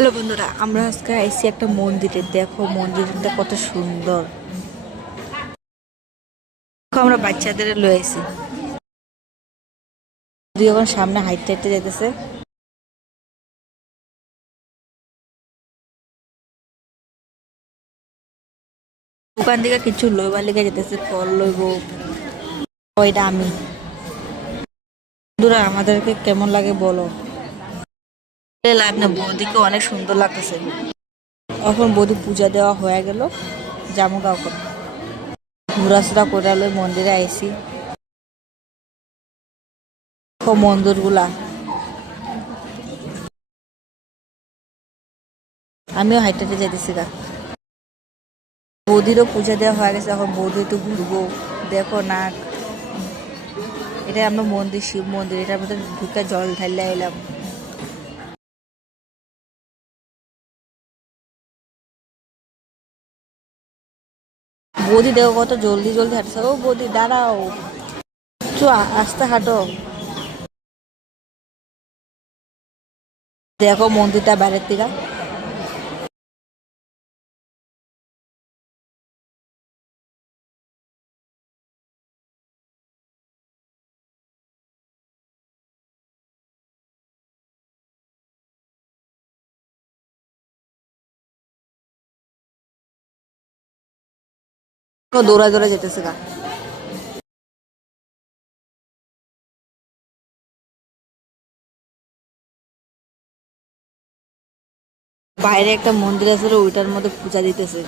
Hello বন্ধুরা, আমরা আজকে আইসি একটা মন্দিরে। দেখো মন্দিরটা কত সুন্দর। দেখো আমরা বাচ্চাদের লয়ে আইসি। দুই এখন সামনে হাইটে হাইটে যেতেছে। দোকান থেকে কিছু লইবার লেগে যেতেছে, ফল লইব। ওইটা আমি। বন্ধুরা আমাদেরকে কেমন লাগে বলো। লাগ না, বৌদিকে অনেক সুন্দর লাগতেছে। এখন বৌদি পূজা দেওয়া হয়ে গেল, জামু গাও করে ঘোরাফেরা করে লই মন্দিরে আইসি। মন্দির গুলা আমিও হাইটে হাইটে যেতেছি গা। বৌদিরও পূজা দেওয়া হয়ে গেছে, এখন বৌদি একটু ঘুরবো। দেখো না, এটা আমরা মন্দির, শিব মন্দির, এটার মধ্যে ঢুকে জল ঢাইলে এলাম। বৌদি দেখো কত জলদি জলদি হাঁটছে। ও বৌদি দাঁড়াও, একটু আস্তে হাঁটো। দেখো মন্দিরটা বাইরের থেকে। দৌড়া দৌড়া যেতেছে গা। বাইরে একটা মন্দির আছে, ওইটার মধ্যে পূজা দিতেছে।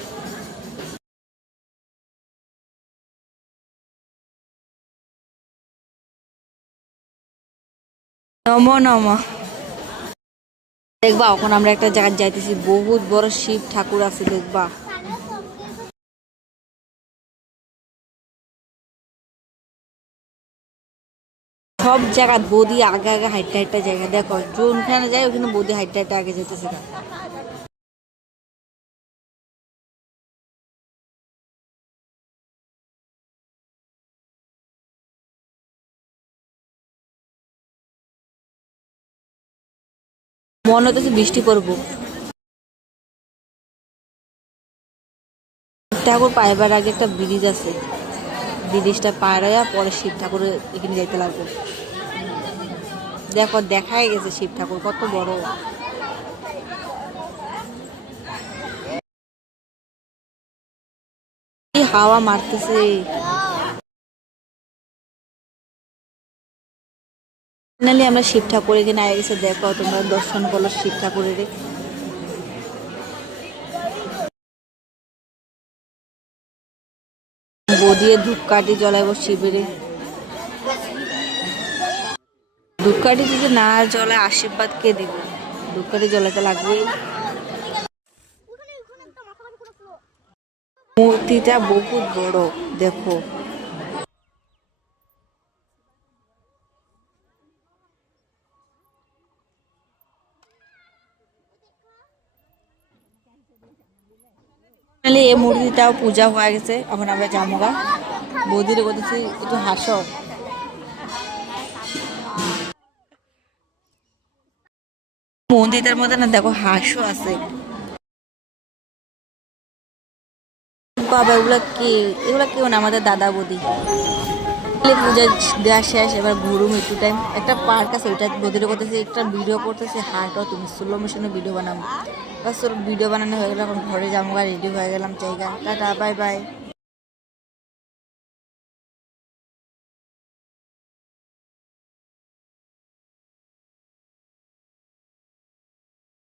নম নম। দেখবা এখন আমরা একটা জায়গায় যাইতেছি, বহুত বড় শিব ঠাকুর আছে দেখবা। সব জায়গা বৌদি আগে আগে হাইটটা হাইটটা জায়গা। দেখো যোনখানে যায় ওখানে বৌদি হাইটটা হাইটটা আগে যেতেছে গা। মনে হচ্ছে বৃষ্টি পড়বো। ঠাকুর পাইবার আগে একটা ব্রিজ আছে, ব্রিজটা পার হইয়া পরে শিব ঠাকুরের এখানে যাইতে লাগবে। দেখো দেখাই গেছে শিব ঠাকুর কত বড়। এই হাওয়া মারতেছে। ফাইনালি আমরা শিব ঠাকুর এখানে আগে গেছে। দেখো তোমরা দর্শন করলো শিব ঠাকুরের। বদিয়ে ধূপকাঠি জ্বলাইব শিবের। ধূপকাঠি যদি না জ্বলায় আশীর্বাদ কে দিব? ধূপকাঠি জ্বলাতে লাগবে। মূর্তিটা বহুত বড় দেখো। এই মূর্তিটাও পূজা হয়ে গেছে, এখন আমরা জামুগা। বৌদির বলতেছি একটু হাসো। মন্দিরটার মধ্যে না দেখো হাঁসও আছে। বাবা এগুলা কে? এগুলা কেউ না, আমাদের দাদা বৌদি। পূজা দেওয়া শেষ, এবার ঘুরুম একটু টাইম। একটা পার্ক আছে, ওইটা বৌদির করতেছি, একটা ভিডিও করতেছি। হাঁটো তুমি, স্লো মোশনে ভিডিও বানাবো। ভিডিও বানানো হয়ে গেল, এখন ঘরে যাবো, রেডি হয়ে গেলাম জায়গা। Tata bye bye.